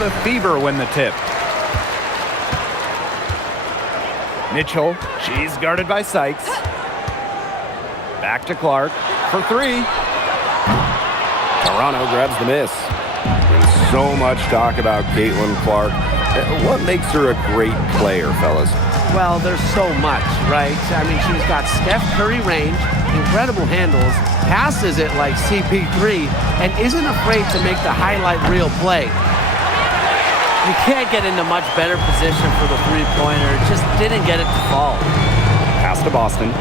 the Fever win the tip. Mitchell, she's guarded by Sykes. Back to Clark for three. Toronto grabs the miss. There's so much talk about Caitlin Clark. What makes her a great player, fellas? Well, there's so much, right? I mean, she's got Steph Curry range, incredible handles, passes it like CP3, and isn't afraid to make the highlight reel play. You can't get into much better position for the three-pointer. Just didn't get it to fall. Pass to Boston.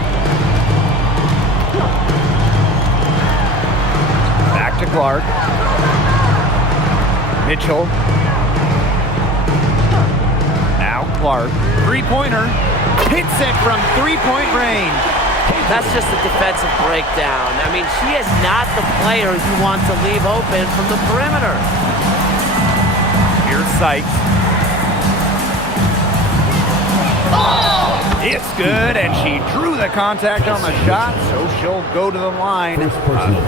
Back to Clark. Mitchell. Now Clark. Three-pointer. Hits it from three-point range. That's just a defensive breakdown. I mean, she is not the player you want to leave open from the perimeter. Here's Sykes. It's good, and she drew the contact on the shot, so she'll go to the line. A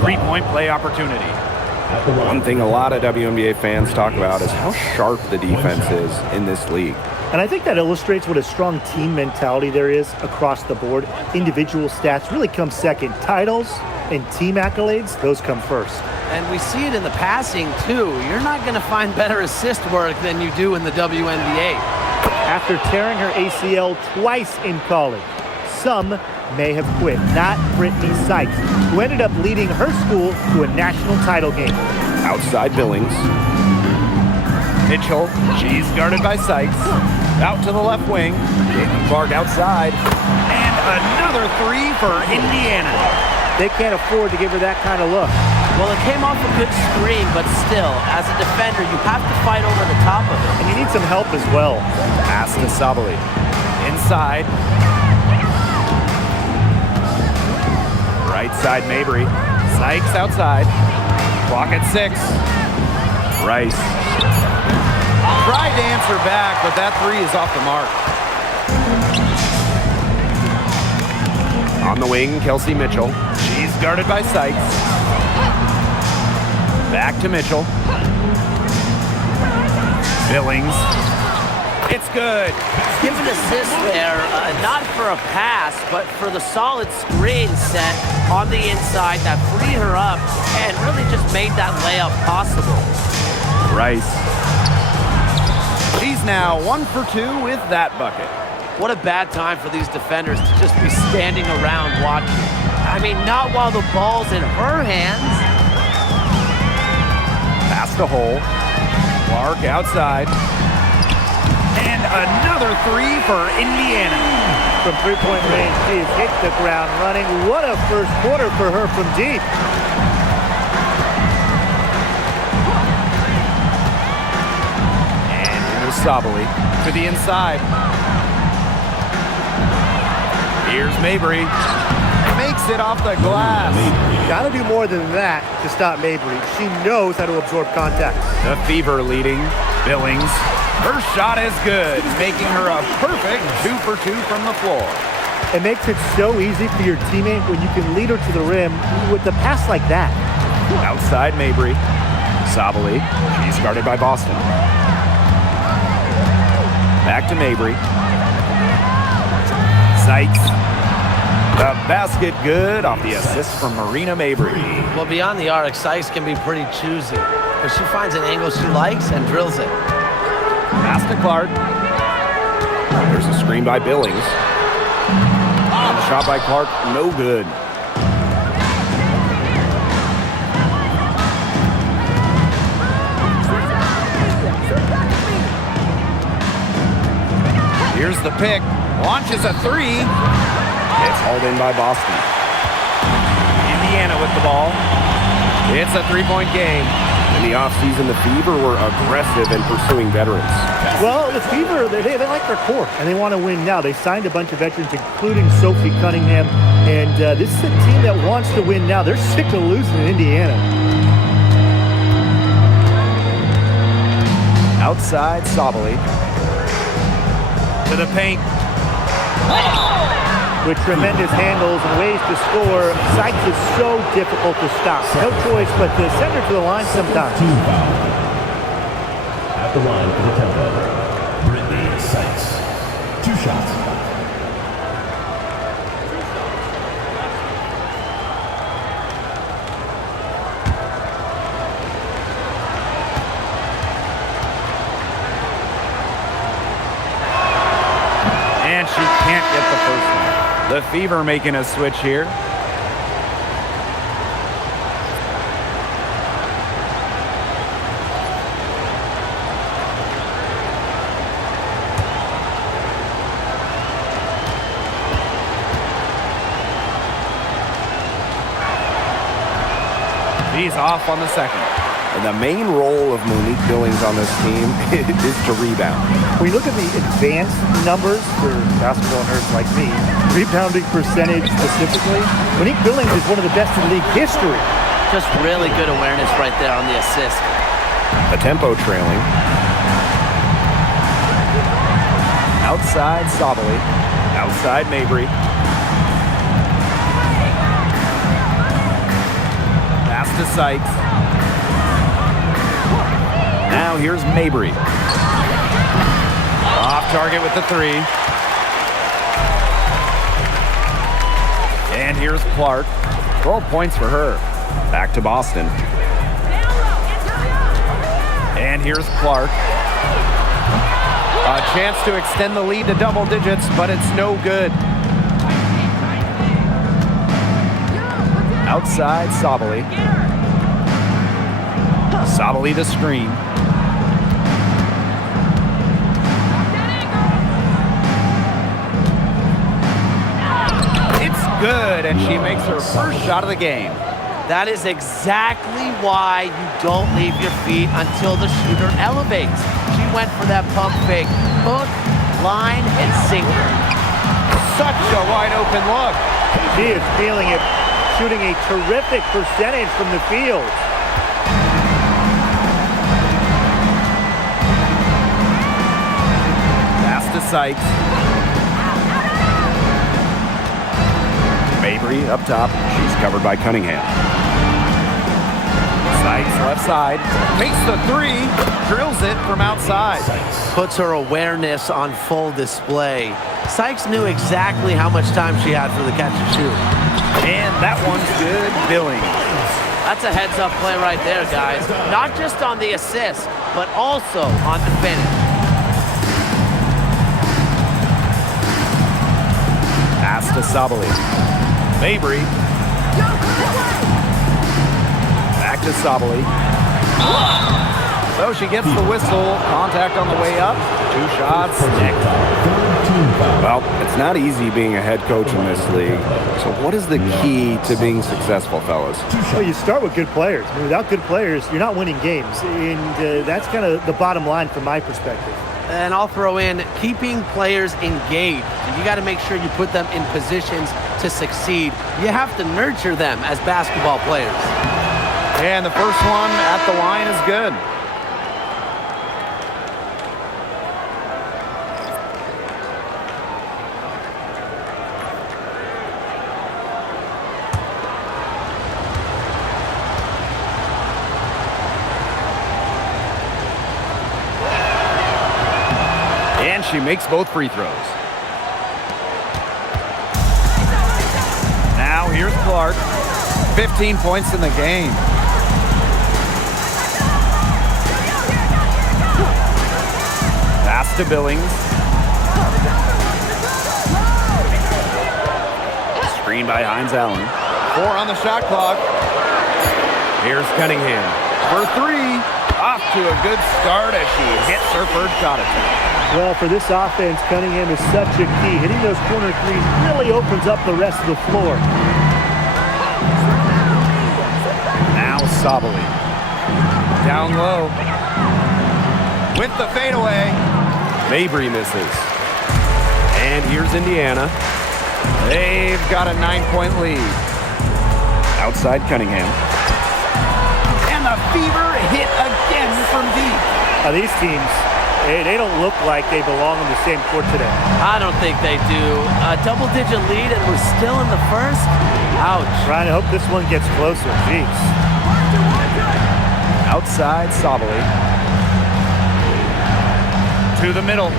three-point play opportunity. One thing a lot of WNBA fans talk about is how sharp the defense is in this league. And I think that illustrates what a strong team mentality there is across the board. Individual stats really come second. Titles and team accolades, those come first. And we see it in the passing, too. You're not going to find better assist work than you do in the WNBA. After tearing her ACL twice in college, some may have quit. Not Brittany Sykes, who ended up leading her school to a national title game. Outside Billings. Mitchell, she's guarded by Sykes. Out to the left wing. Caitlin Clark outside. And another three for Indiana. They can't afford to give her that kind of look. Well, it came off a good screen, but still, as a defender, you have to fight over the top of it. And you need some help as well. Pass to Sabali. Inside. Right side, Mabry. Sykes outside. Clock at 6. Rice. Tried to answer back, but that three is off the mark. On the wing, Kelsey Mitchell. She's guarded by Sykes. Back to Mitchell. Billings. It's good. Give an assist there, not for a pass, but for the solid screen set on the inside that freed her up and really just made that layup possible. Rice. She's now 1 for 2 with that bucket. What a bad time for these defenders to just be standing around watching. I mean, not while the ball's in her hands. Pass to Hole. Clark outside. And another three for Indiana. From three-point range, she has hit the ground running. What a first quarter for her from deep. And here's Sabali to the inside. Here's Mabry. Makes it off the glass. Got to do more than that to stop Mabry. She knows how to absorb contact. The Fever leading. Billings. Her shot is good, making her a perfect 2 for 2 from the floor. It makes it so easy for your teammate when you can lead her to the rim with a pass like that. Outside Mabry. Sabali. She's guarded by Boston. Back to Mabry. Sykes. The basket good off the assist from Marina Mabry. Well, beyond the arc, Sykes can be pretty choosy, but she finds an angle she likes and drills it. Pass to Clark. There's a screen by Billings. And the shot by Clark, no good. Here's the pick. Launches a three. It's hauled in by Boston. Indiana with the ball. It's a three-point game. In the offseason, the Fever were aggressive in pursuing veterans. Well, the Fever, they like their core, and they want to win now. They signed a bunch of veterans, including Sophie Cunningham, and this is a team that wants to win now. They're sick of losing in Indiana. Outside, Sabali. To the paint. With tremendous handles and ways to score, Sykes is so difficult to stop. No choice but to send her to the line sometimes. At the line for the tempo, Brittany Sykes. 2 shots. And she can't get the first one. The Fever making a switch here. He's off on the second. And the main role of Monique Billings on this team is to rebound. When you look at the advanced numbers for basketball nerds like me, rebounding percentage specifically, Monique Billings is one of the best in league history. Just really good awareness right there on the assist. The tempo trailing. Outside Sabali. Outside Mabry. Pass to Sykes. Now here's Mabry. Off target with the 3. And here's Clark. 12 points for her. Back to Boston. And here's Clark. A chance to extend the lead to double digits, but it's no good. Outside Sabali. Sabali to screen. It's good, and she makes her first shot of the game. That is exactly why you don't leave your feet until the shooter elevates. She went for that pump fake. Hook, line, and sinker. Such a wide open look. She is feeling it, shooting a terrific percentage from the field. Pass to Sykes. Mabry up top. She's covered by Cunningham. Sykes left side. Makes the 3. Drills it from outside. Puts her awareness on full display. Sykes knew exactly how much time she had for the catch and shoot. And that one's good. Billings. That's a heads-up play right there, guys. Not just on the assist, but also on the finish. Pass to Sabali. Mabry. Back to Sabali. So she gets the whistle. Contact on the way up. 2 shots. Well, it's not easy being a head coach in this league. So what is the key to being successful, fellas? Well, you start with good players. I mean, without good players, you're not winning games. And that's kind of the bottom line from my perspective. And I'll throw in keeping players engaged. You got to make sure you put them in positions to succeed. You have to nurture them as basketball players. And the first one at the line is good. And she makes both free throws. Now here's Clark. 15 points in the game. Pass to Billings. Screen by Hines Allen. 4 on the shot clock. Here's Cunningham for 3. Off to a good start as she hits her first shot attempt. Well, for this offense, Cunningham is such a key. Hitting those corner threes really opens up the rest of the floor. Now Sabali. Down low. With the fadeaway. Mabry misses. And here's Indiana. They've got a 9-point lead. Outside Cunningham. And the Fever hit again from deep. Now, these teams, they don't look like they belong on the same court today. I don't think they do. A double-digit lead and we're still in the first? Ouch. Ryan, I hope this one gets closer. Jeez. Outside Sabali. To the middle.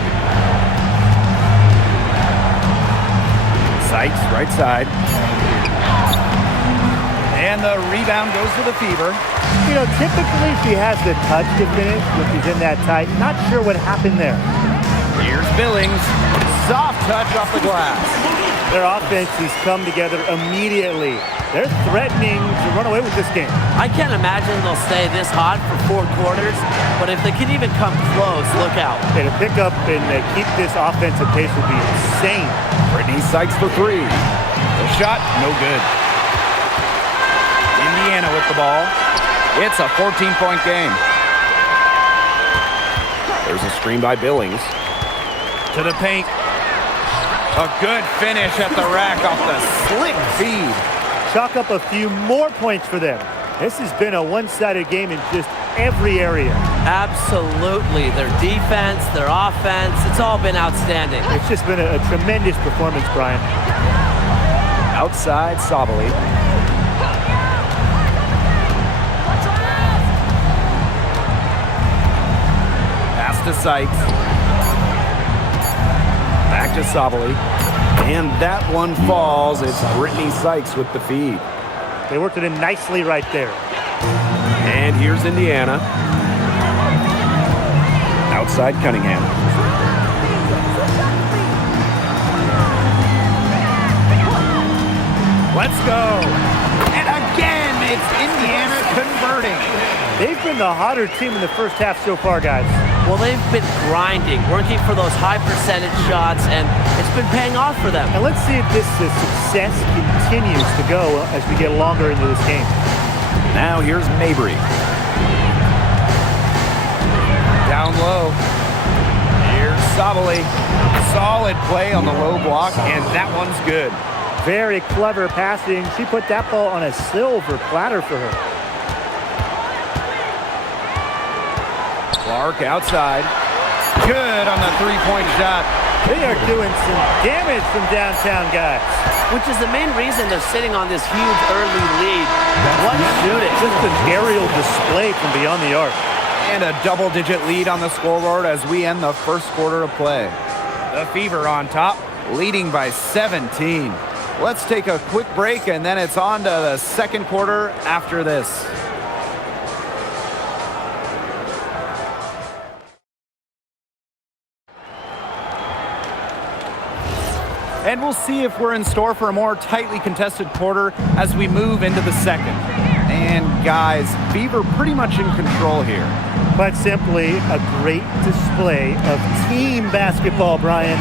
Sykes, right side. And the rebound goes to the Fever. You know, typically she has the touch to finish when she's in that tight. Not sure what happened there. Here's Billings. Soft touch off the glass. Their offense has come together immediately. They're threatening to run away with this game. I can't imagine they'll stay this hot for 4 quarters, but if they can even come close, look out. And to pick up and keep this offensive pace would be insane. Brittany Sykes for 3. The shot, no good. Indiana with the ball. It's a 14-point game. There's a screen by Billings. To the paint. A good finish at the rack off the slick feed. Chalk up a few more points for them. This has been a one-sided game in just every area. Absolutely. Their defense, their offense, it's all been outstanding. It's just been a tremendous performance, Brian. Outside, Sabali. Pass to Sykes. Back to Sabali. And that one falls. It's Brittany Sykes with the feed. They worked it in nicely right there. And here's Indiana. Outside Cunningham. Let's go. And again, it's Indiana converting. They've been the hotter team in the first half so far, guys. Well, they've been grinding, working for those high percentage shots, and it's been paying off for them. And let's see if this success continues to go as we get longer into this game. Now here's Mabry. Down low. Here's Sabali. Solid play on the low block, and that one's good. Very clever passing. She put that ball on a silver platter for her. Clark outside. Good on the three-point shot. They are doing some damage from downtown, guys. Which is the main reason they're sitting on this huge early lead. What shooting. Just an aerial display from beyond the arc. And a double-digit lead on the scoreboard as we end the first quarter of play. The Fever on top, leading by 17. Let's take a quick break, and then it's on to the second quarter after this. And we'll see if we're in store for a more tightly contested quarter as we move into the second. And guys, Fever pretty much in control here. But simply a great display of team basketball, Brian.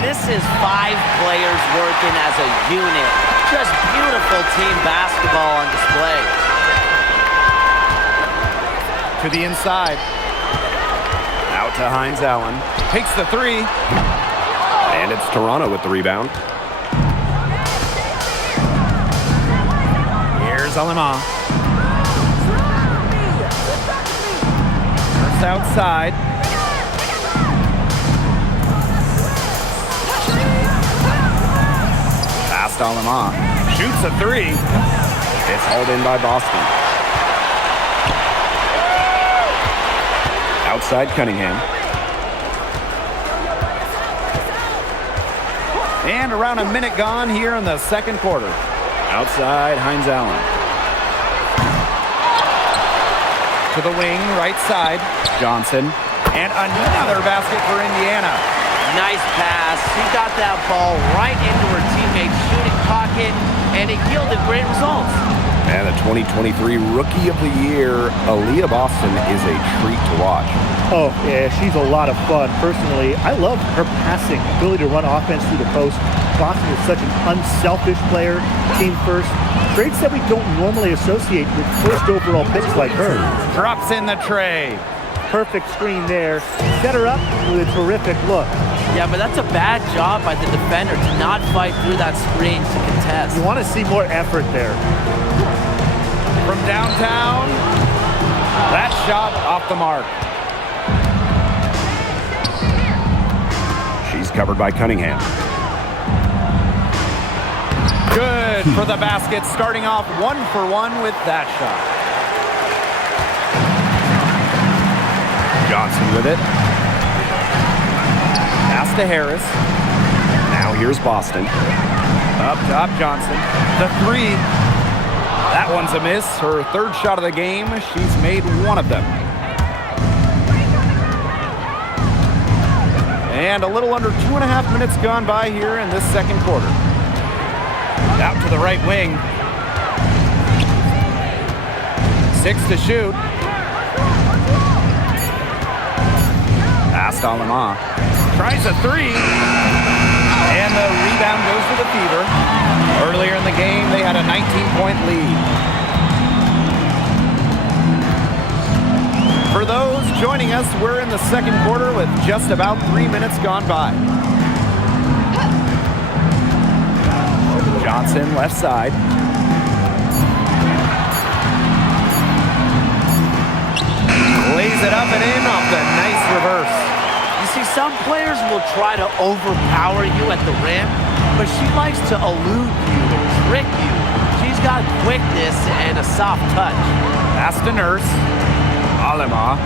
This is 5 players working as a unit. Just beautiful team basketball on display. To the inside. Out to Hines Allen. Takes the 3. And it's Toronto with the rebound. Here's Alema. First outside. Past Alema. Shoots a 3. It's hauled in by Boston. Outside Cunningham. And around a minute gone here in the second quarter. Outside, Hines Allen. To the wing, right side, Johnson. And another basket for Indiana. Nice pass. She got that ball right into her teammate's shooting pocket, and it yielded great results. And the 2023 Rookie of the Year, Aaliyah Boston, is a treat to watch. Oh, yeah, she's a lot of fun. Personally, I love her passing, ability to run offense through the post. Boston is such an unselfish player, team first. Traits that we don't normally associate with first overall picks like her. Drops in the tray. Perfect screen there. Set her up with a terrific look. Yeah, but that's a bad job by the defender to not fight through that screen to contest. You want to see more effort there. From downtown, that shot off the mark. She's covered by Cunningham. Good for the basket, starting off 1 for 1 with that shot. Johnson with it. to Harris. Now here's Boston. Up top, Johnson. The three. That one's a miss. Her third shot of the game. She's made one of them. And a little under 2.5 minutes gone by here in this second quarter. Out to the right wing. 6 to shoot. Pass to Alema. Tries a three. And the rebound goes to the Fever. Earlier in the game, they had a 19-point lead. For those joining us, we're in the second quarter with just about 3 minutes gone by. Johnson, left side. Lays it up and in off the nice reverse. You see, some players will try to overpower you at the rim, but she likes to elude you, trick you. She's got quickness and a soft touch. Pass to Nurse. Alema.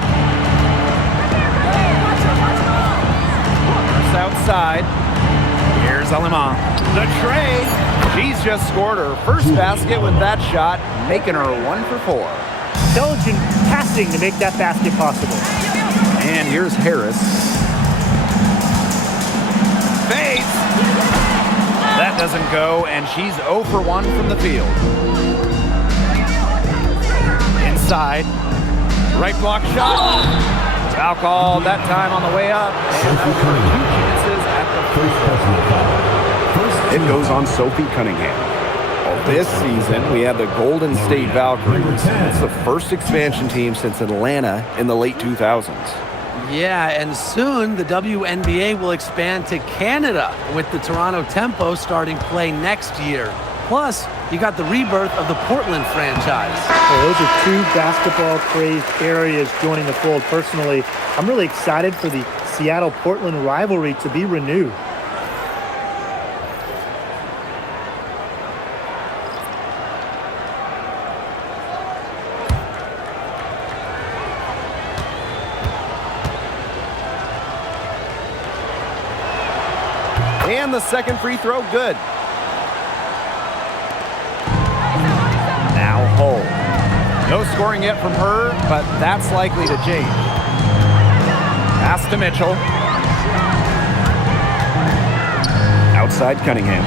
Nurse outside. Here's Alema. The tray. She's just scored her first basket with that shot, making her 1 for 4. Intelligent passing to make that basket possible. And here's Harris. Fades. That doesn't go, and she's 0 for 1 from the field. Inside. Right block shot. Foul call that time on the way up. And that was for 2 chances at the first basket. It goes on Sophie Cunningham. Well, this season, we have the Golden State Valkyries. It's the first expansion team since Atlanta in the late 2000s. Yeah, and soon the WNBA will expand to Canada with the Toronto Tempo starting play next year. Plus, you got the rebirth of the Portland franchise. Well, those are 2 basketball-crazed areas joining the fold. Personally, I'm really excited for the Seattle-Portland rivalry to be renewed. And the second free throw, good. Now Hull. No scoring yet from her, but that's likely to change. Pass to Mitchell. Outside Cunningham.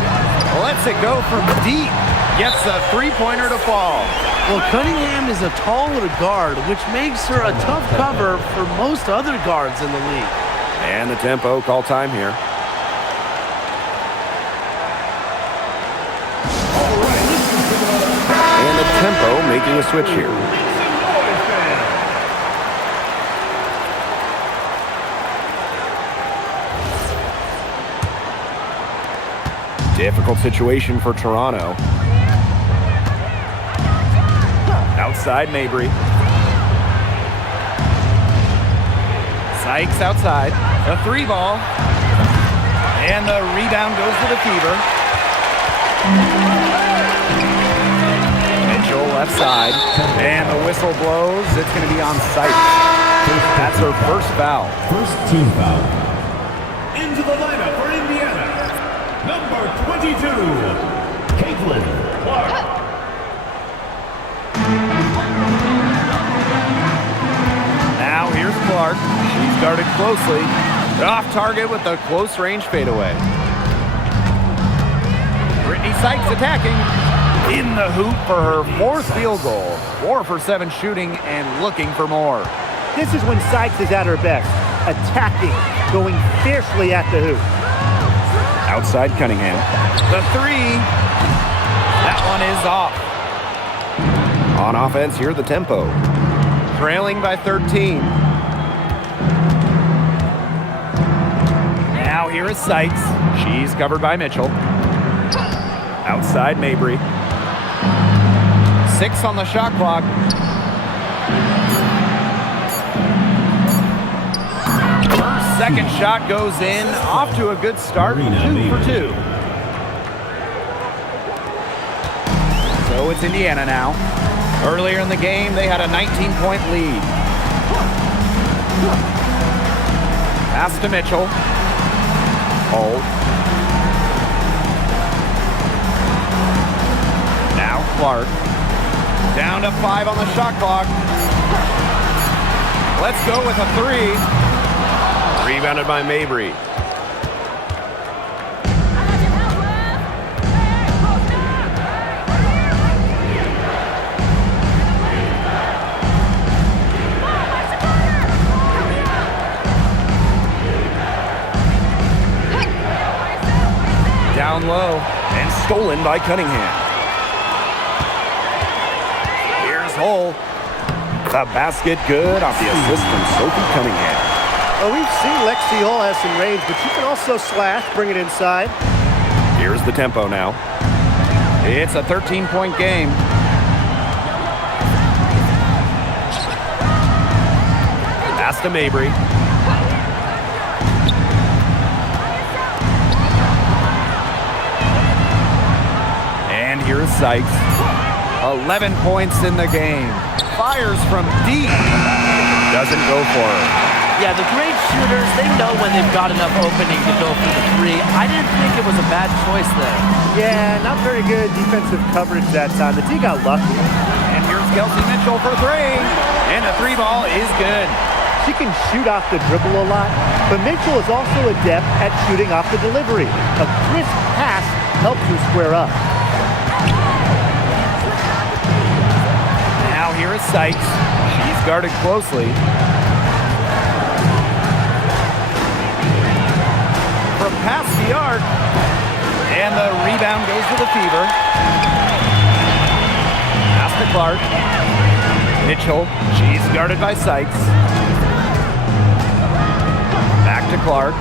Lets it go from deep. Gets a three-pointer to fall. Well, Cunningham is a taller guard, which makes her a tough cover for most other guards in the league. And the Tempo call time here. And the Tempo making a switch here. Difficult situation for Toronto. Outside Mabry. Sykes outside. The 3 ball. And the rebound goes to the Fever. Mitchell left side. And the whistle blows. It's going to be on Sykes. That's her first foul. First team foul. Into the lineup for Indiana, number 22, Caitlin Clark. Now here's Clark. She's guarded closely. Off target with the close range fadeaway. Brittany Sykes attacking. In the hoop for her 4th field goal. 4 for 7 shooting and looking for more. This is when Sykes is at her best. Attacking, going fiercely at the hoop. Outside Cunningham. The 3. That one is off. On offense, here the Tempo. Trailing by 13. Now here is Sykes. She's covered by Mitchell. Outside Mabry. 6 on the shot clock. Her second shot goes in. Off to a good start. 2 for 2. So it's Indiana now. Earlier in the game, they had a 19-point lead. Pass to Mitchell. Hold. Now Clark. Down to 5 on the shot clock. Let's go with a 3. Rebounded by Mabry. Down low. And stolen by Cunningham. Here's Hull. The basket good off the assist from Sophie Cunningham. Well, we've seen Lexi Hull has some range, but she can also slash, bring it inside. Here's the tempo now. It's a 13-point game. Pass to Mabry. And here's Sykes. 11 points in the game. Fires from deep. Doesn't go for her. Yeah, the great shooters, they know when they've got enough opening to go for the 3. I didn't think it was a bad choice there. Yeah, not very good defensive coverage that time. The D got lucky. And here's Kelsey Mitchell for 3. And the 3 ball is good. She can shoot off the dribble a lot, but Mitchell is also adept at shooting off the delivery. A crisp pass helps her square up. Now here is Sykes. She's guarded closely. From past the arc. And the rebound goes to the Fever. Pass to Clark. Mitchell. She's guarded by Sykes. Back to Clark.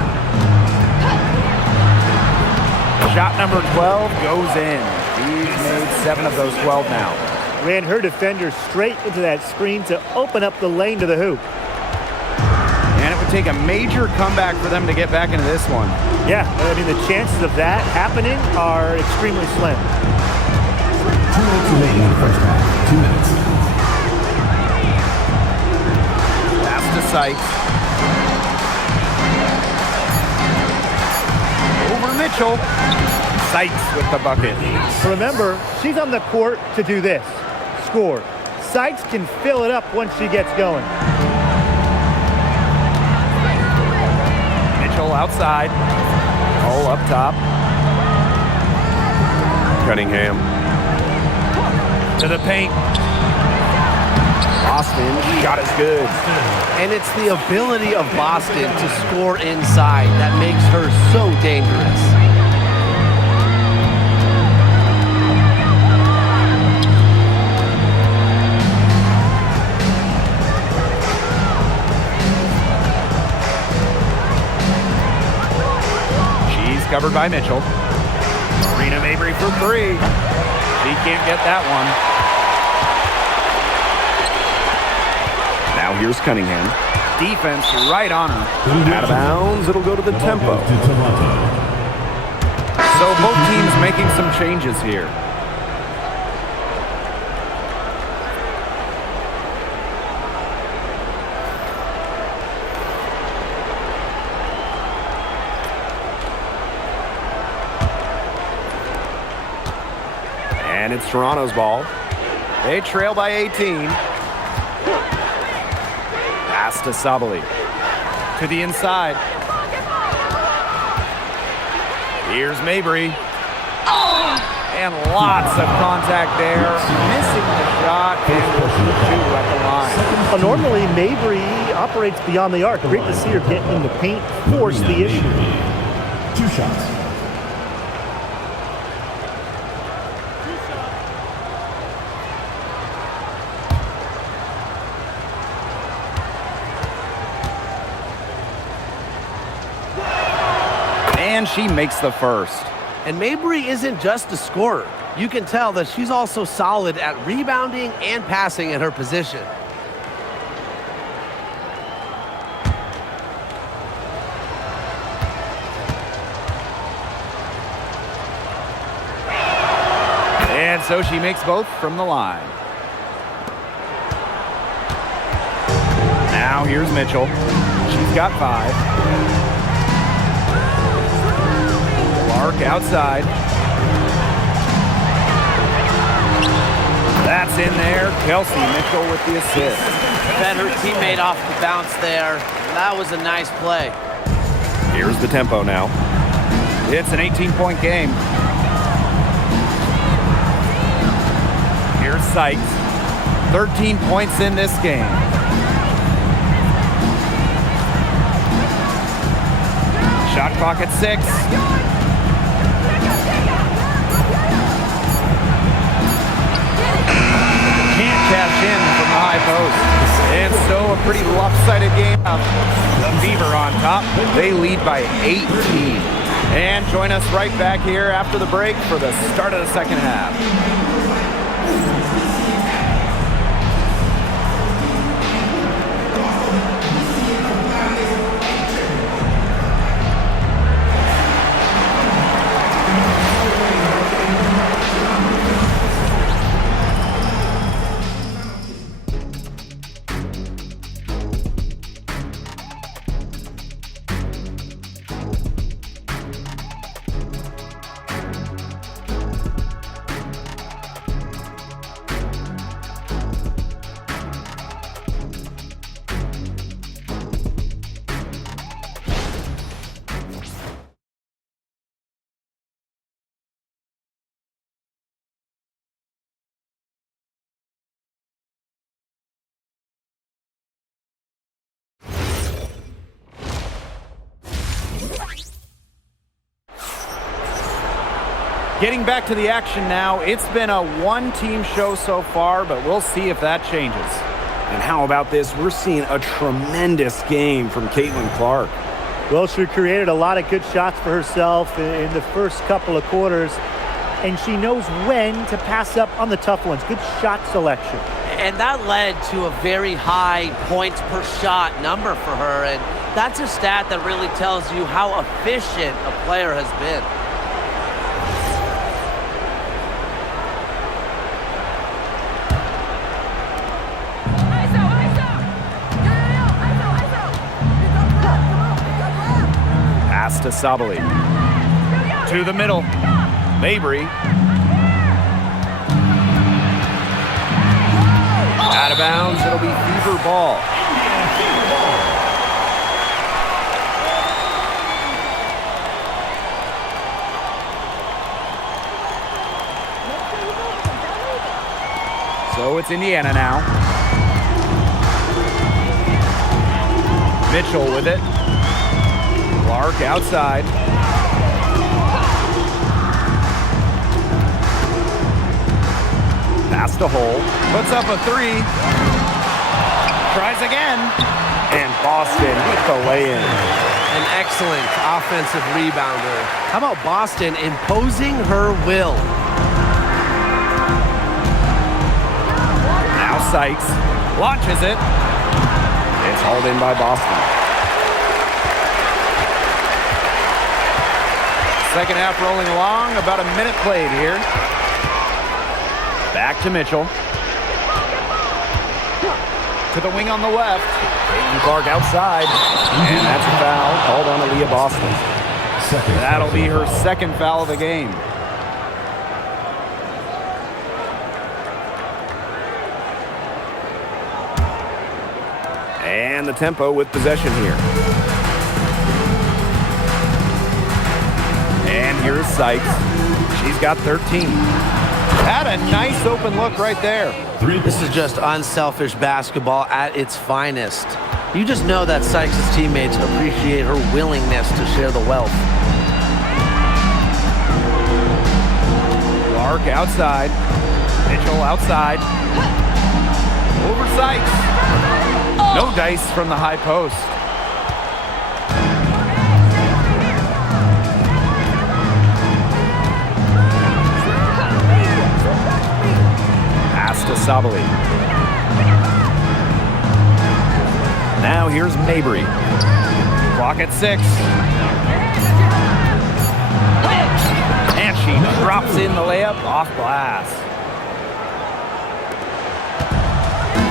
Shot number 12 goes in. She's made 7 of those 12 now. Ran her defender straight into that screen to open up the lane to the hoop. And it would take a major comeback for them to get back into this one. Yeah, I mean, the chances of that happening are extremely slim. 2 minutes remaining in the first half. 2 minutes. Pass to Sykes. Over Mitchell. Sykes with the bucket. Remember, she's on the court to do this. Score. Sykes can fill it up once she gets going. Mitchell outside. Hull up top. Cunningham. To the paint. Boston shot is good. And it's the ability of Boston to score inside that makes her so dangerous. Covered by Mitchell. Marina Mabry for 3. She can't get that one. Now here's Cunningham. Defense right on her. Out of bounds, it'll go to the tempo. So both teams making some changes here. And it's Toronto's ball. They trail by 18. Pass to Sabali. To the inside. Here's Mabry. And lots of contact there. Missing the shot and will shoot at the line. Well, normally, Mabry operates beyond the arc. Great to see her get in the paint, force the issue. 2 shots. And she makes the first. And Mabry isn't just a scorer. You can tell that she's also solid at rebounding and passing at her position. And so she makes both from the line. Now here's Mitchell. She's got 5. Clark outside. That's in there. Kelsey Mitchell with the assist. Fed her teammate off the bounce there. That was a nice play. Here's the tempo now. It's an 18-point game. Here's Sykes. 13 points in this game. Shot clock at 6. Can't cash in from the high post. And so a pretty lopsided game. The Fever on top. They lead by 18. And join us right back here after the break for the start of the second half. Getting back to the action now. It's been a one-team show so far, but we'll see if that changes. And how about this? We're seeing a tremendous game from Caitlin Clark. Well, she created a lot of good shots for herself in the first couple of quarters, and she knows when to pass up on the tough ones. Good shot selection. And that led to a very high points per shot number for her, and that's a stat that really tells you how efficient a player has been. Pass to Sabali. To the middle. Mabry. Out of bounds. It'll be Fever ball. So it's Indiana now. Mitchell with it. Clark outside. Pass to Hole. Puts up a 3. Tries again. And Boston with the lay-in. An excellent offensive rebounder. How about Boston imposing her will? Now Sykes launches it. It's hauled in by Boston. Second half rolling along, about a minute played here. Back to Mitchell. To the wing on the left. Caitlin Clark outside. And that's a foul called on Aaliyah Boston. That'll be her second foul of the game. And the tempo with possession here. And here's Sykes. She's got 13. Had a nice open look right there. This is just unselfish basketball at its finest. You just know that Sykes' teammates appreciate her willingness to share the wealth. Clark outside. Mitchell outside. Over Sykes. No dice from the high post. Pass to Sabali. Now here's Mabry. Clock at 6. And she drops in the layup off glass.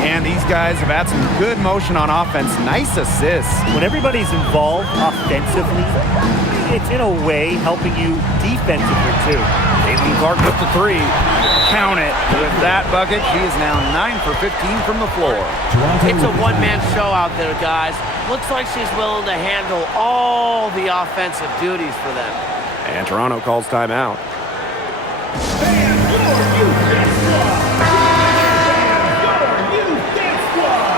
And these guys have had some good motion on offense. Nice assists. When everybody's involved offensively, it's in a way helping you defensively too. Caitlin Clark with the three. Count it. With that bucket, she is now 9 for 15 from the floor. It's a one-man show out there, guys. Looks like she's willing to handle all the offensive duties for them. And Toronto calls timeout. And your youth dance squad. And your youth dance squad.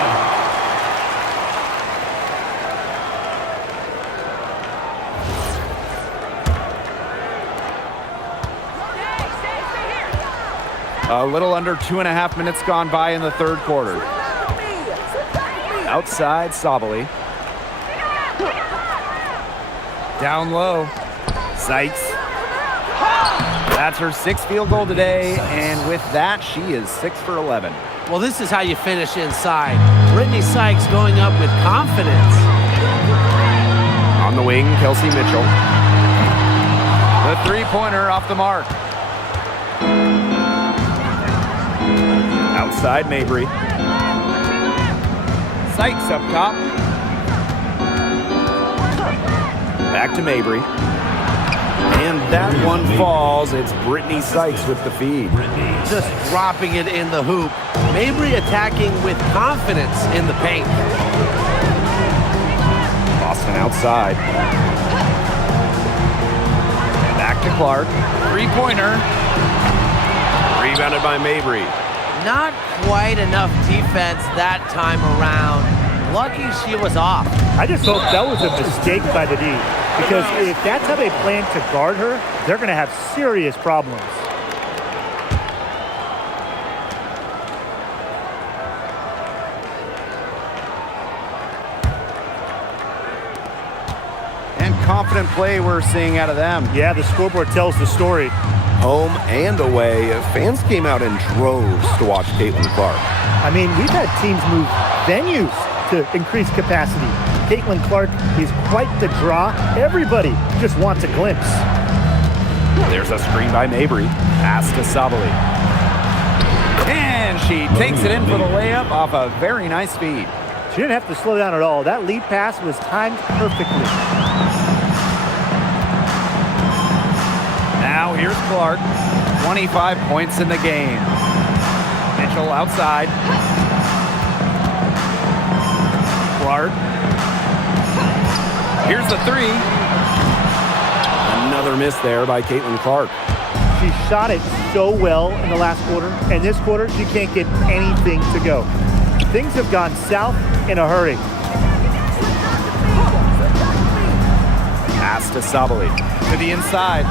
A little under 2.5 minutes gone by in the third quarter. Outside, Sabali. Down low. Sykes. That's her 6th field goal today, and with that, she is 6 for 11. Well, this is how you finish inside. Brittany Sykes going up with confidence. On the wing, Kelsey Mitchell. The three-pointer off the mark. Outside, Mabry. Sykes up top. Back to Mabry. And that one falls. It's Brittany Sykes with the feed. Just dropping it in the hoop. Mabry attacking with confidence in the paint. Boston outside. Back to Clark. Three-pointer. Rebounded by Mabry. Not quite enough defense that time around. Lucky she was off. I just hope that was a mistake by the D, because if that's how they plan to guard her, they're going to have serious problems. And confident play we're seeing out of them. Yeah, the scoreboard tells the story. Home and away, fans came out in droves to watch Caitlin Clark. I mean, we've had teams move venues to increase capacity. Caitlin Clark is quite the draw. Everybody just wants a glimpse. There's a screen by Mabry. Pass to Sabali. And she takes it in for the layup off a very nice feed. She didn't have to slow down at all. That lead pass was timed perfectly. Now here's Clark. 25 points in the game. Mitchell outside. Clark. Here's the three. Another miss there by Caitlin Clark. She shot it so well in the last quarter, and this quarter she can't get anything to go. Things have gone south in a hurry. Pass to Sabali. To the inside.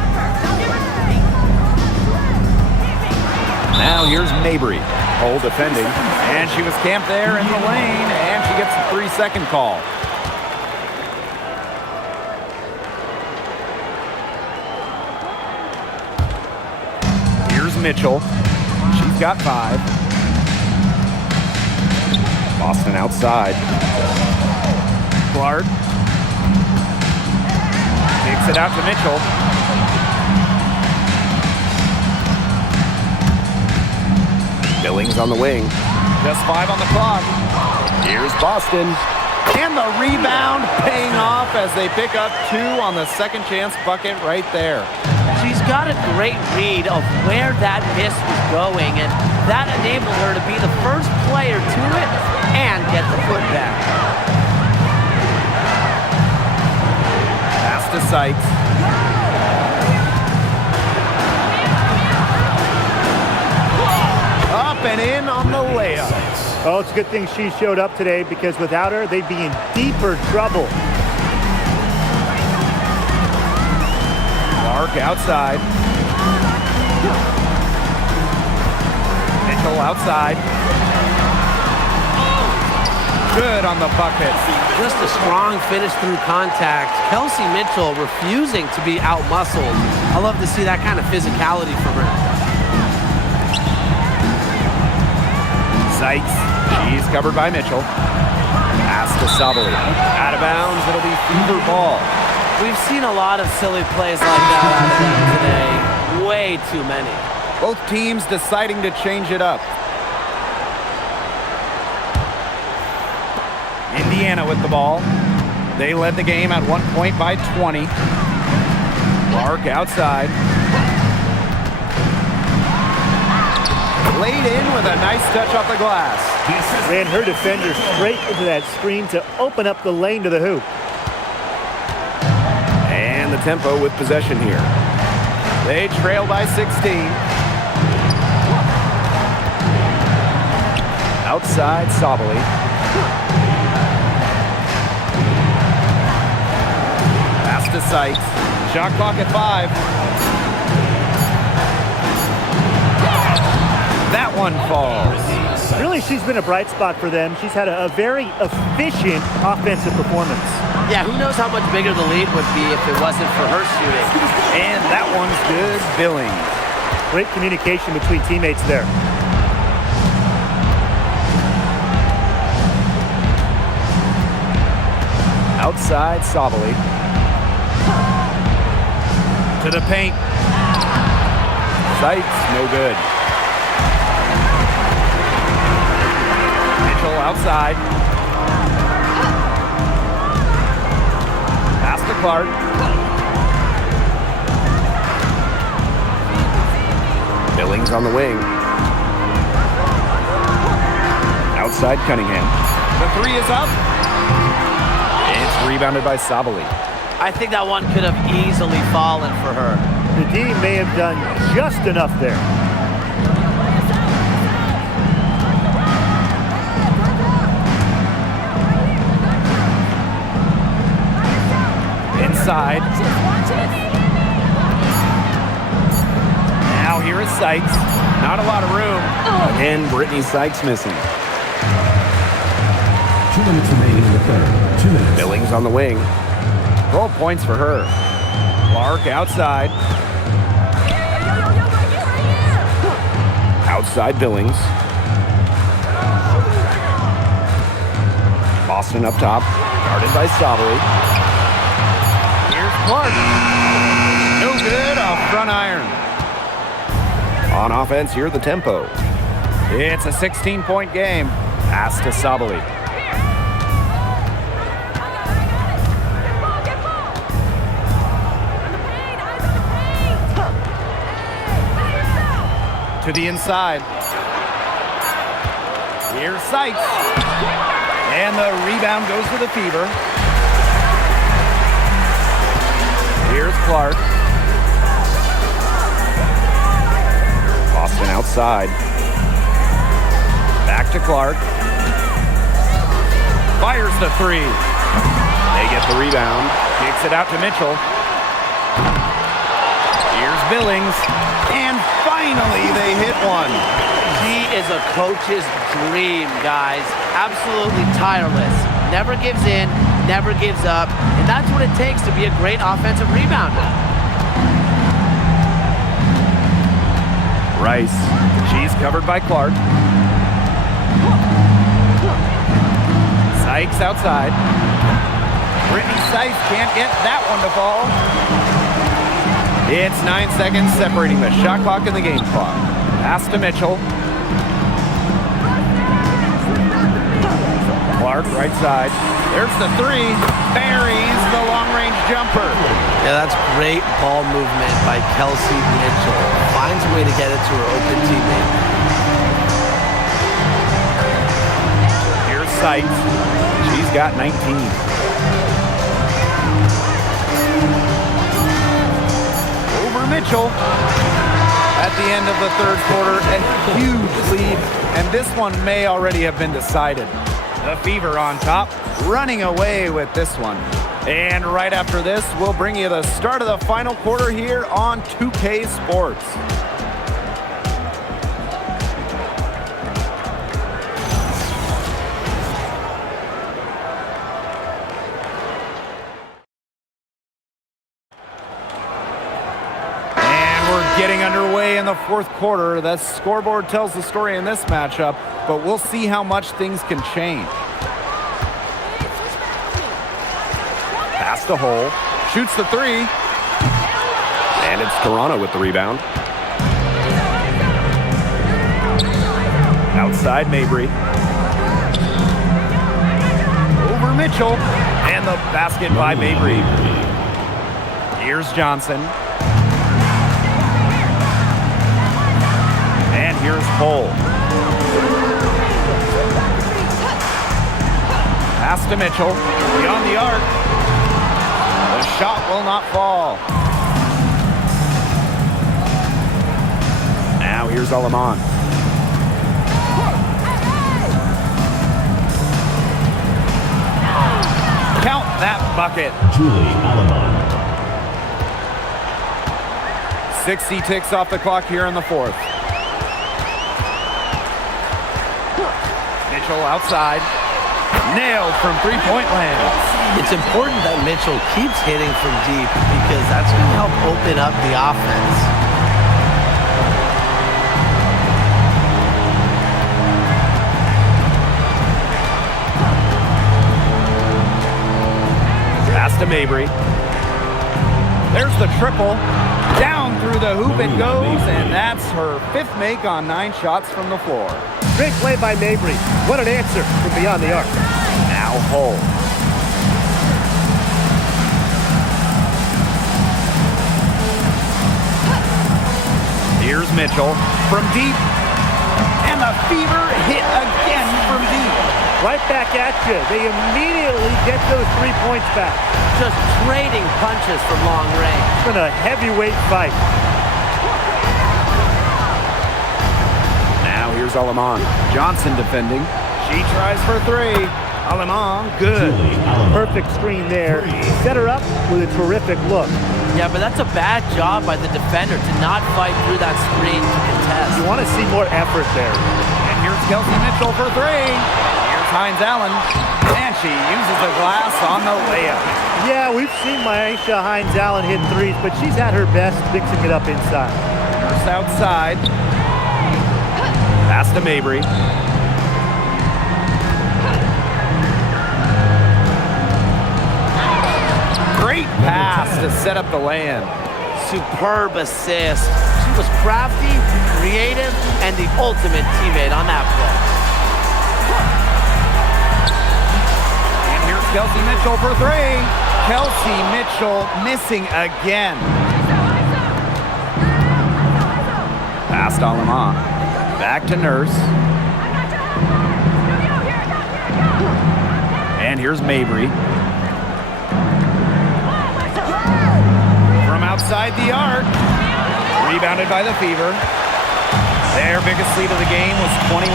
Now here's Mabry. Hole defending. And she was camped there in the lane, and she gets a 3-second call. Here's Mitchell. She's got 5. Boston outside. Clark. Takes it out to Mitchell. Billings on the wing. Just 5 on the clock. Here's Boston. And the rebound paying off as they pick up 2 on the second chance bucket right there. She's got a great read of where that miss was going, and that enabled her to be the first player to it and get the putback. Pass to Sykes. Up and in on the layup. Oh, it's a good thing she showed up today, because without her, they'd be in deeper trouble. Clark outside. Mitchell outside. Good on the bucket. Just a strong finish through contact. Kelsey Mitchell refusing to be out-muscled. I love to see that kind of physicality from her. Sykes. She's covered by Mitchell. Pass to Sabali. Out of bounds. It'll be Fever ball. We've seen a lot of silly plays like that out of them today. Way too many. Both teams deciding to change it up. Indiana with the ball. They led the game at one point by 20. Clark outside. Laid in with a nice touch off the glass. Ran her defender straight into that screen to open up the lane to the hoop. And the Tempo with possession here. They trail by 16. Outside, Sabali. Pass to Sykes. Shot clock at 5. That one falls. Really, she's been a bright spot for them. She's had a very efficient offensive performance. Yeah, who knows how much bigger the lead would be if it wasn't for her shooting. And that one's good. Billings. Great communication between teammates there. Outside, Sabali. To the paint. Sykes, no good. Outside. Pass to Clark. Billings on the wing. Outside, Cunningham. The 3 is up. It's rebounded by Sabali. I think that one could have easily fallen for her. The D may have done just enough there. Inside. Now here is Sykes. Not a lot of room. Again, Brittany Sykes missing. 2 minutes remaining in the third. 2 minutes. Billings on the wing. 12 points for her. Clark outside. Outside, Billings. Boston up top. Guarded by Sabali. Clark. No good off front iron. On offense, here the Tempo. It's a 16-point game. Pass to Sabali. To the inside. Here's Sykes. And the rebound goes to the Fever. Here's Clark. Boston outside. Back to Clark. Fires the 3. They get the rebound. Kicks it out to Mitchell. Here's Billings. And finally they hit one. He is a coach's dream, guys. Absolutely tireless. Never gives in, never gives up. And that's what it takes to be a great offensive rebounder. Rice. She's covered by Clark. Sykes outside. Brittany Sykes can't get that one to fall. It's 9 seconds separating the shot clock and the game clock. Pass to Mitchell. Clark right side. There's the 3. Buries the long-range jumper. Yeah, that's great ball movement by Kelsey Mitchell. Finds a way to get it to her open teammate. Here's Sykes. She's got 19. Over Mitchell. At the end of the third quarter, a huge lead, and this one may already have been decided. The Fever on top, running away with this one. And right after this, we'll bring you the start of the final quarter here on 2K Sports. Getting underway in the fourth quarter. The scoreboard tells the story in this matchup, but we'll see how much things can change. Pass to Hole. Shoots the 3. And it's Toronto with the rebound. Outside Mabry. Mitchell. And the basket by Mabry. Here's Johnson. And here's Cole. Pass to Mitchell. Beyond the arc. The shot will not fall. Now here's Alaman. Count that bucket. Julie Alaman. 60 ticks off the clock here in the fourth. Mitchell outside. Nailed from three-point land. It's important that Mitchell keeps hitting from deep because that's going to help open up the offense. Pass to Mabry. There's the triple. Down through the hoop it goes, and that's her fifth make on 9 shots from the floor. Great play by Mabry. What an answer from beyond the arc. Now Hull. Here's Mitchell from deep. And the Fever hit again from deep. Right back at you. They immediately get those 3 points back. Just trading punches from long range. It's been a heavyweight fight. Now here's Alaman. Johnson defending. She tries for 3. Alaman, good. Julie Alaman. Perfect screen there. Set her up with a terrific look. Yeah, but that's a bad job by the defender to not fight through that screen to contest. You want to see more effort there. And here's Kelsey Mitchell for 3. Here's Hines Allen. And she uses the glass on the layup. Yeah, we've seen Myisha Hines Allen hit threes, but she's at her best mixing it up inside. Nurse outside. Pass to Mabry. Great pass to set up the land. Superb assist. She was crafty, creative, and the ultimate teammate on that play. And here's Kelsey Mitchell for 3. Kelsey Mitchell missing again. Pass to Alaman. Back to Nurse. And here's Mabry. From outside the arc. Rebounded by the Fever. Their biggest lead of the game was 21.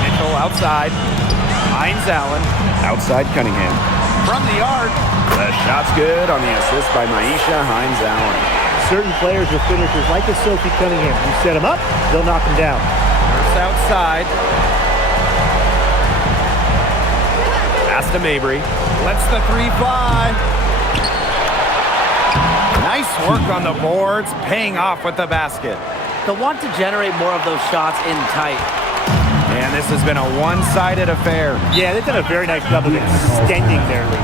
Mitchell outside. Hines Allen. Outside Cunningham. From the arc. The shot's good on the assist by Myisha Hines Allen. Certain players are finishers like a Sophie Cunningham. You set them up, they'll knock them down. First outside. Pass to Mabry. Lets the 3 fly. Nice work on the boards, paying off with the basket. They'll want to generate more of those shots in tight. And this has been a one-sided affair. Yeah, they've done a very nice job of extending their lead.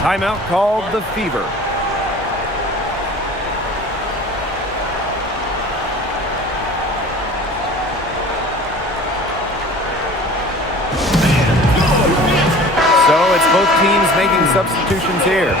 Timeout called the Fever. So it's both teams making substitutions here.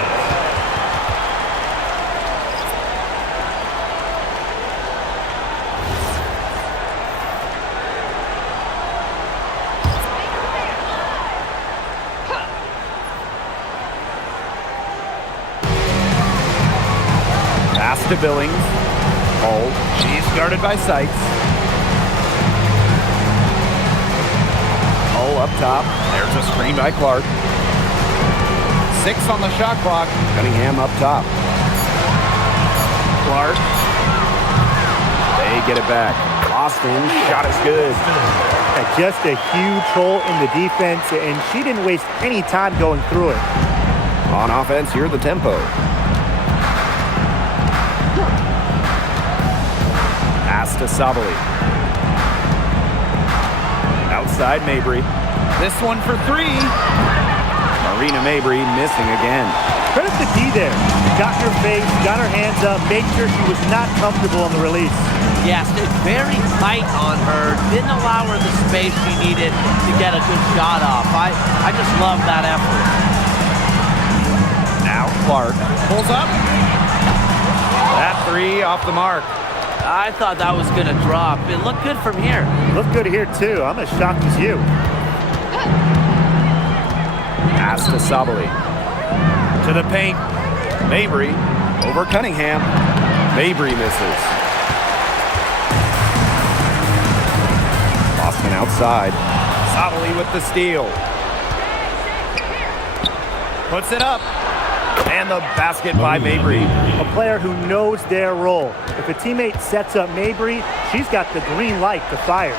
Pass to Billings. Hold. She's guarded by Sykes. Cole up top. There's a screen by Clark. 6 on the shot clock. Cunningham up top. Clark. They get it back. Austin, shot is good. Just a huge hole in the defense, and she didn't waste any time going through it. On offense, here the tempo. Pass to Sabali. Outside Mabry. This one for 3. Marina Mabry missing again. Credit the D there. Got her face, got her hands up, made sure she was not comfortable on the release. Yes, it's very tight on her. Didn't allow her the space she needed to get a good shot off. I just love that effort. Now Clark pulls up. That three off the mark. I thought that was going to drop. It looked good from here. Looked good here, too. I'm as shocked as you. Pass to Sabali. To the paint. Mabry over Cunningham. Mabry misses. Boston outside. Sabali with the steal. Puts it up. And the basket by Mabry. A player who knows their role. If a teammate sets up Mabry, she's got the green light to fire.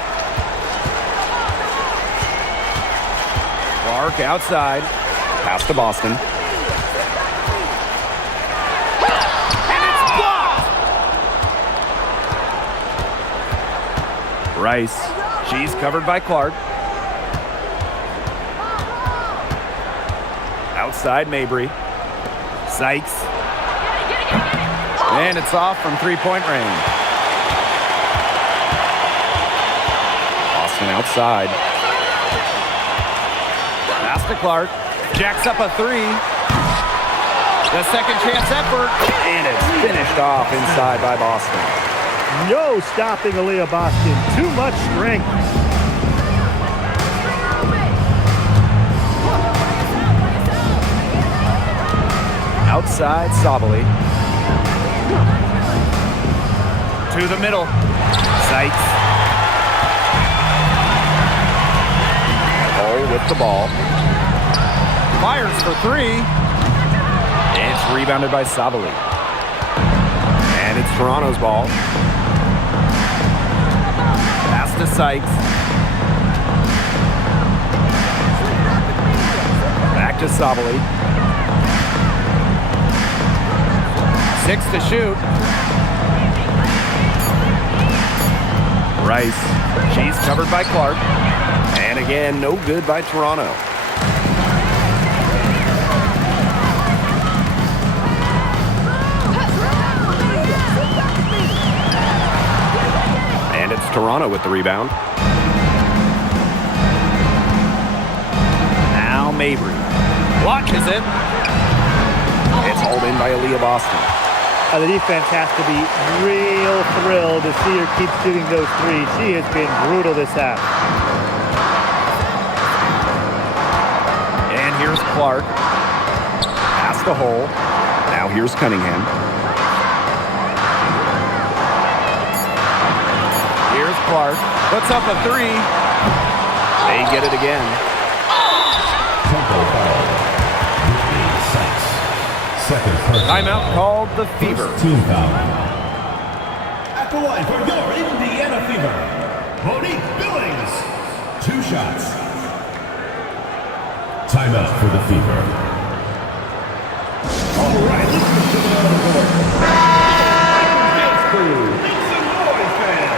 Clark outside. Pass to Boston. And it's blocked! Rice. She's covered by Clark. Outside Mabry. Sykes. And it's off from three-point range. Boston outside. Pass to Clark. Jacks up a three. The second chance effort. And it's finished off inside by Boston. No stopping Aaliyah Boston. Too much strength. Outside Sabali. To the middle. Sykes. Cole with the ball. Fires for three. It's rebounded by Sabali. And it's Toronto's ball. Pass to Sykes. Back to Sabali. 6 to shoot. Rice. She's covered by Clark. And again, no good by Toronto. And it's Toronto with the rebound. Now Mabry. Launches it. It's hauled in by Aaliyah Boston. The defense has to be real thrilled to see her keep shooting those threes. She has been brutal this half. And here's Clark. Past the hole. Now here's Cunningham. Here's Clark. Puts up a three. They get it again. Tempo foul. Second person. Timeout called the Fever. First team foul. At the line for your Indiana Fever, Monique Billings. 2 shots. Timeout for the Fever. All right, let's get to the other court. Dance crew. Make some noise, fans.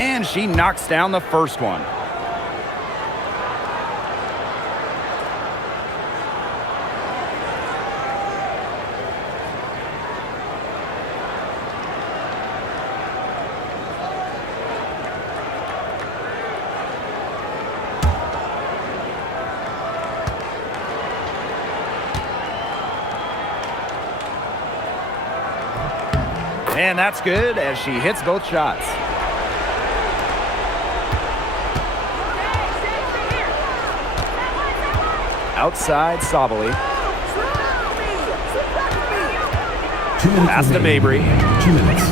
And she knocks down the first one. And that's good as she hits both shots. Outside Sabali. Pass to Mabry. 2 minutes.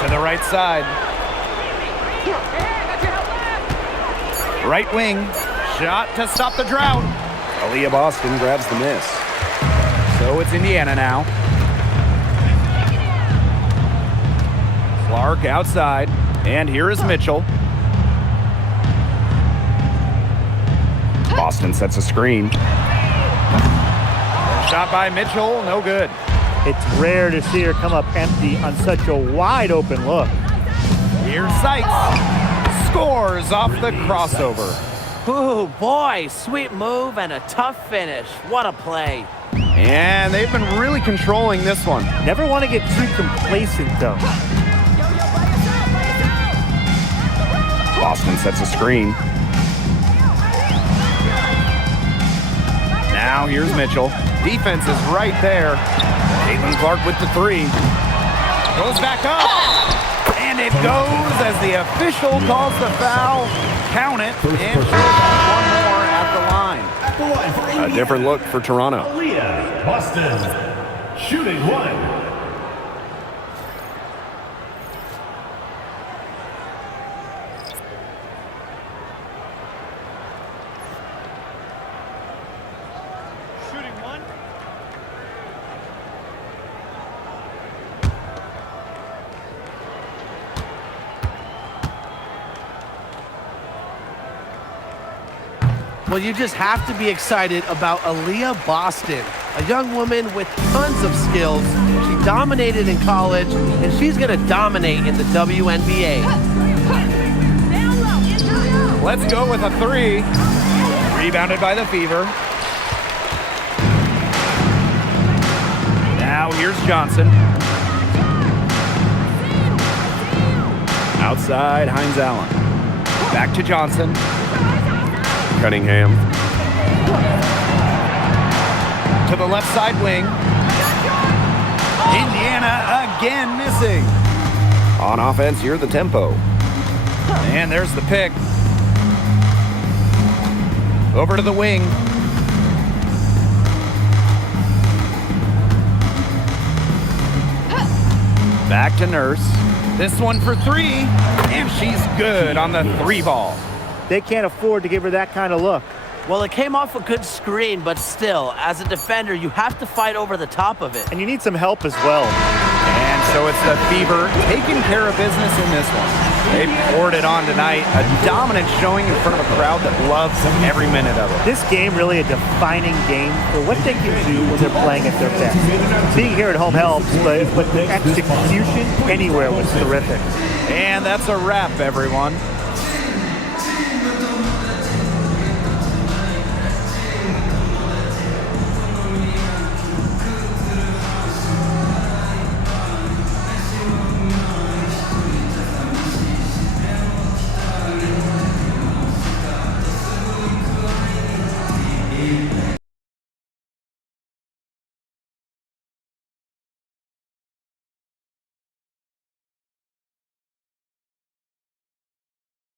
To the right side. Right wing. Shot to stop the drought. Aaliyah Boston grabs the miss. So it's Indiana now. Clark outside. And here is Mitchell. Boston sets a screen. Shot by Mitchell, no good. It's rare to see her come up empty on such a wide open look. Here's Sykes. Scores off the crossover. Ooh, boy, sweet move and a tough finish. What a play. And they've been really controlling this one. Never want to get too complacent, though. Boston sets a screen. Now here's Mitchell. Defense is right there. Caitlin Clark with the three. Goes back up. And it goes as the official calls the foul. Count it. And one more at the line. At the line for Indiana. A different look for Toronto. Aaliyah Boston, shooting one. Well, you just have to be excited about Aaliyah Boston, a young woman with tons of skills. She dominated in college, and she's going to dominate in the WNBA. Let's go with a three. Rebounded by the Fever. Now here's Johnson. Outside, Hines Allen. Back to Johnson. Cunningham. To the left side wing. Indiana again missing. On offense, here the tempo. And there's the pick. Over to the wing. Back to Nurse. This one for three. And she's good on the three ball. They can't afford to give her that kind of look. Well, it came off a good screen, but still, as a defender, you have to fight over the top of it. And you need some help as well. And so it's the Fever taking care of business in this one. They poured it on tonight. A dominant showing in front of a crowd that loves every minute of it. This game really a defining game for what they can do when they're playing at their best. Being here at home helps, but the execution anywhere was terrific. And that's a wrap, everyone.